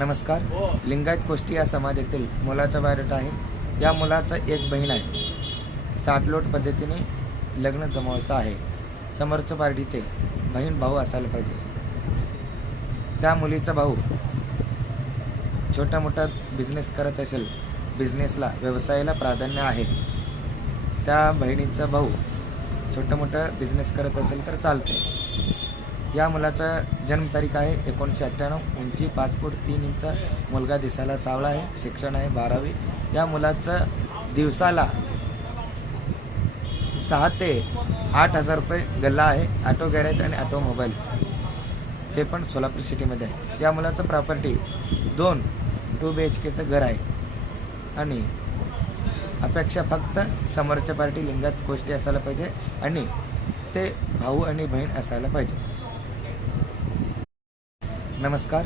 नमस्कार. लिंगायत कोष्टी या समाजातील मुलाचा बायोडाटा आहे. या मुलाचा एक बहीण आहे. साठलोट पद्धतीने लग्न जमवायचं आहे. समोरच्या पार्टीचे बहीण भाऊ असायला पाहिजे. त्या मुलीचा भाऊ छोटा मोठा बिझनेस करत असेल, बिझनेसला व्यवसायाला प्राधान्य आहे. त्या बहिणीचा भाऊ छोटा मोठा बिझनेस करत असेल तर चालते. या मुलाचा जन्मतारीख आहे 1998. उंची 5 फूट 3 इंच. मुलगा दिसायला सावळा आहे. शिक्षण आहे 12वी. या मुलाचं दिवसाला 6 ते 8 हजार रुपये गल्ला आहे. ऑटो गॅरेज आणि ऑटो मोबाईल्स, ते पण सोलापूर सिटीमध्ये आहे. या मुलाचं प्रॉपर्टी 2 2BHKचं घर आहे. आणि अपेक्षा फक्त समोरच्या पार्टी लिंगायत कोष्टी असायला पाहिजे आणि ते भाऊ आणि बहीण असायला पाहिजे. नमस्कार.